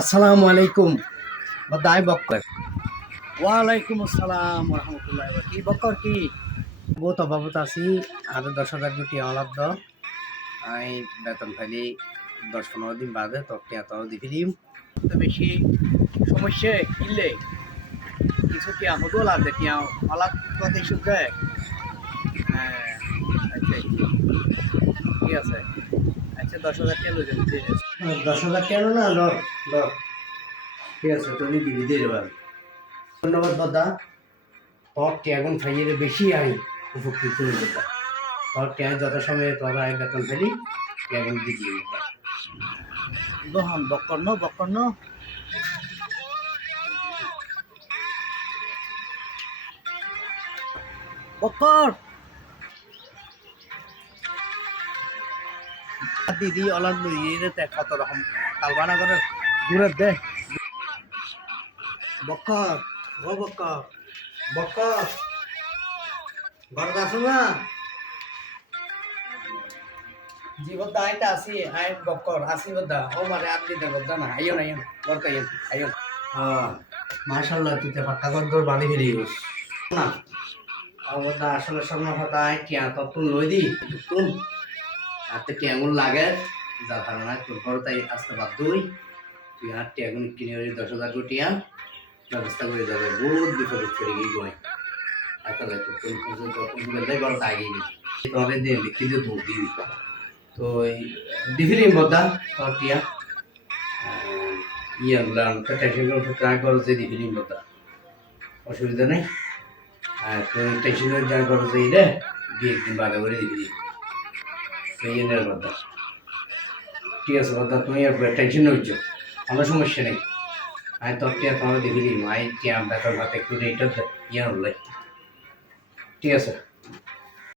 আসসালামু আলাইকুম বদাই বক্কর ওয়ালাইকুম আসসালাম রহমতুল্লাহ। কি বকর কি বহুত অভাবত আছি আর 10,000 কোটি অলাদ আমি বেতন ফাইলি 10-15 দিন বাদে তোকে এত দি ফিলিম তো বেশি সমস্যা কিনলে কিছু কি হতো লাভ দেখি অলাপ কথা ইস্যু দেয়। হ্যাঁ, আচ্ছা ঠিক আছে। আচ্ছা 10,000 টাকা লই যাবে 10,000 কেন না ধর ধর ঠিক আছে তুমি দিবি দিয়ে দেবেন ধন্যবাদ বদা তোকে এখন ফাইলে বেশি আই উপকৃত হইব তোকে যত সময় তোরা বেতন ফাইলি এখন দিবি বহন বকর ন বকর দিদি অলাদ লইয়ে তে কত রকম কালবানা করে দূরে দে বক্কর ও বক্কর বক্কর ঘর আসো না জি বদ্দা আইতা আসি আই বক্কর আসি বদ্দা ও মারে আপনি দে বদ্দা না আইও না আইও ঘর কাইও আইও হ্যাঁ মাশাআল্লাহ তুই তে পাক্কা ঘর দর বানি ফেলি গেছ না ও বদ্দা আসলে সামনে কথা আই কি আত তুই লই দি তুই আতে কেমন লাগে যার কারণে তোর ঘর তাই আসতে বাধ্য হই তুই হাঁটতে এখন কিনে 10,000 কোটিয়া ব্যবস্থা করে যাবে বহুত বিপদ করে গিয়ে গয় এত লাগে কোন পর্যন্ত বললে বড় আগে তবে দিয়ে লিখি দিয়ে দৌড় দিয়ে তো এই ডিফিরিং বদা তটিয়া ইয়ে লাম টেকনিক্যাল ট্রাই করো যে ডিফিরিং বদা অসুবিধা নেই আর তো টেকনিক্যাল যা করো যে রে দিয়ে দিন বাদে করে দিবি এই এর বদা ঠিক আছে বদা তুমি টেনশন হইছো কোনো সমস্যা নেই আমি তটিয়া তোমার ডিফিরিং আই কি আমরা তো হাতে একটু রেট ইয়ে হল ঠিক আছে